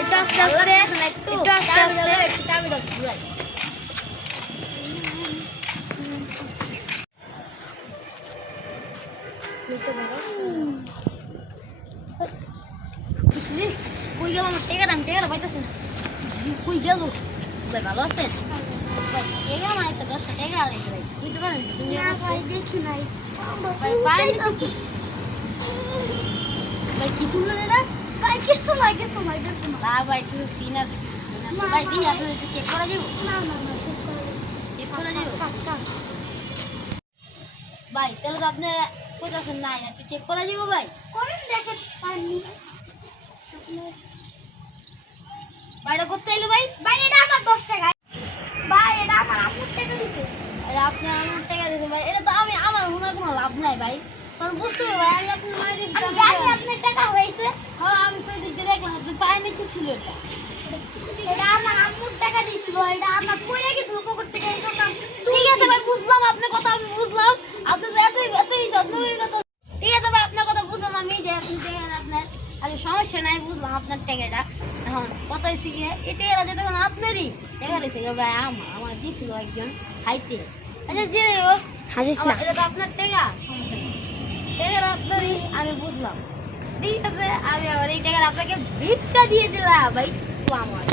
একটু আস্তে আস্তে একটু আস্তে আস্তে একটু চাবিটা ঘুরাই। নিচে ধরো। কই গেল আমার টেকাটা? আমি টেকাটা পাইতেছি না। কই গেল ভাই? ভালো আছেন ভাই? টেকা আমার একটা 10টা টেকা আলাইছে ভাই, বুঝতে পারেন? তুমি ভাই দেখি নাই ভাই, পানি ভাই কি তুললো এটা? ভাই কিছু নাই কিছু নাই কিছু না ভাই, তুমি সিনা ভাই দিই আপনাদের একটু চেক করা যাবো? না না না চেক করা যাবো ভাই? তাহলে তো আপনি কোথাছেন নাই, একটু চেক করা যাবো ভাই? করেন দেখেন পানি বাইরে করতে এলো ভাই। ভাই এটা আমার 10 টাকা ভাই, এটা আমার আম্মুর টাকা দিছে। আরে আপনি আমার টাকা দিয়েছেন ভাই, এটা তো আমি আমার মনে কোনো লাভ নাই ভাই, কারণ বুঝতে হবে ভাই আমি আপনার মায়ের দিকে জানি আপনার টাকা হয়েছে। হ্যাঁ আমি তো দিকে দেখলাম আপনি পায়ে নিচে ছিল এটা। এটা আমার আম্মুর টাকা দিছিল, এটা আমার পড়ে গেছিল পকেট থেকে, এই জন্য। ঠিক আছে ভাই বুঝলাম আপনার কথা, আমি বুঝলাম আপনি তো এতই সত্যি কথা। ঠিক আছে ভাই আপনার কথা বুঝলাম আমি, যে আপনি দেখেন আপনার আরে সমস্যা নাই, বুঝলাম আপনার টাকাটা। এখন কত হয়েছে গিয়ে এই টাকাটা যে তখন আপনারই টাকা রয়েছে গিয়ে ভাই, আমার দিয়েছিল একজন খাইতে। আচ্ছা যে হোক এটা তো আপনার টাকা, সমস্যা নেই, টাকাটা আপনারই আমি বুঝলাম। ঠিক আছে আমি আমার এই টাকাটা আপনাকে ভিক্ষা দিয়ে দিলাম ভাই, তো আমার